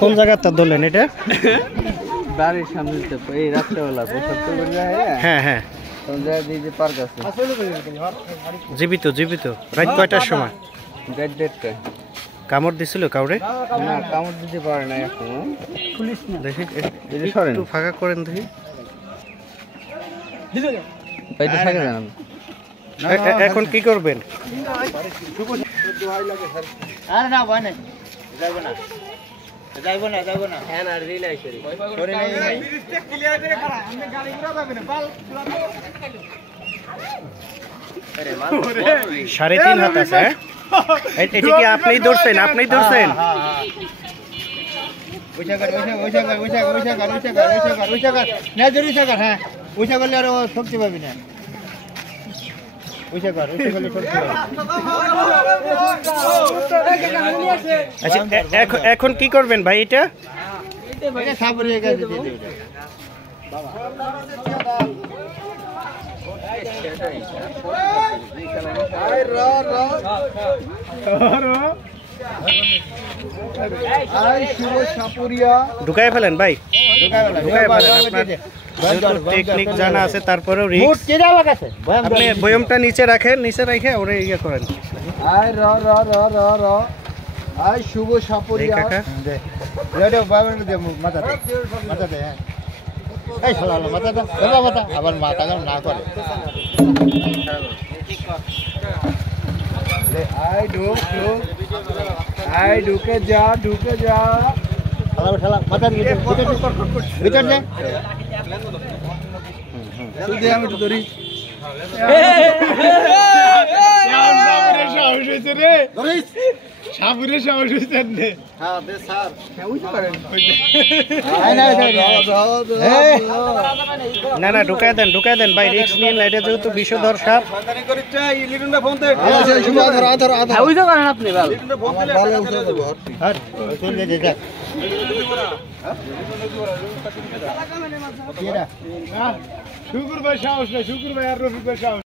কোন জায়গাটা ধরলেন এটা? বাড়ির সামনে এই রাত্রেবেলা প্রসাদ করবে হ্যাঁ হ্যাঁ পার্ক আছে জীবিত জীবিত রাত কয়টার সময়? রাত 1:30টায়। কামড় দিছিল কাউরে? না কামড় দিতে পারে না এখন। পুলিশ না দেখি সরেন একটু ফাঁকা করেন দেখি। এটা থাকে জানেন এখন কি করবেন? আরে না ভয় নাই যাইবো না যাইবো না যাইবো না হ্যাঁ না রিলাই করি করে নাই ব্রিজটা ক্লিয়ার করে করা আমরা গাড়ি ঘোড়া যাবে না পাল 3.5 হাত আছে। এটা কি আপনিই ধরছেন? আপনিই ধরছেন? ওইটা করলে আর শক্তি পাবি না। আচ্ছা এখন কি করবেন ভাই? এটা ঢুকাই ফেলেন ভাই, ঢুকাই ফেলেন। টেকনিক জানা আছে তারপরেও রিস্ক। আপনি বয়মটা নিচে রাখেন, নিচে রেখে ওরে ইয়ে করেন। শুভ সাপুরিয়া আবার মাথা না করে ঢুকে যা মাথা ভিতর যা আমি একটু ধরি সাপুরে সাহস হয়েছে না না ঢুকাই দেন ভাই, রিস্ক নিয়ে না। এটা যেহেতু বিষধর সাপ। শুকুর ভাই সাহস না, শুকুর ভাই আর রফিক ভাই সাহস।